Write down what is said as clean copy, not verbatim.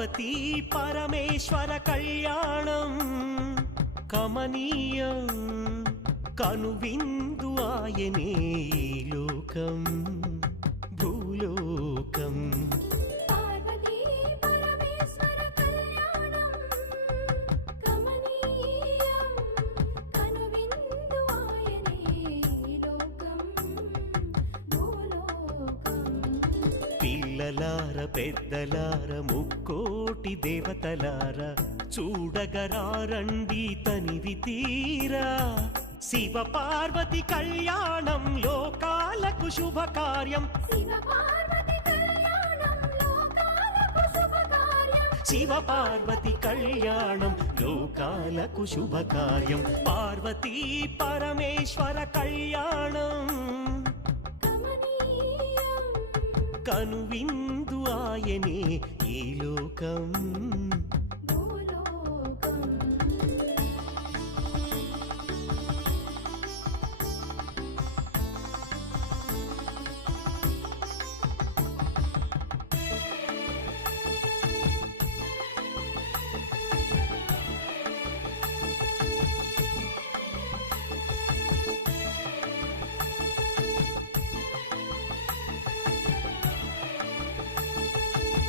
పార్వతీ పరమేశ్వర కళ్యాణం కమనీయం కనువిందు ఆయనే ఈ లోకం భూలోకం పిల్లలార పెద్దలార ముక్కోటి దేవతలార చూడగరారండి తనివి తీరా శివ పార్వతి కళ్యాణం లోకాలకు శుభకార్యం శివ పార్వతి కళ్యాణం లోకాలకు శుభకార్యం పార్వతీ పరమేశ్వర కళ్యాణం కనువిందు ఆయనే ఈ లోకం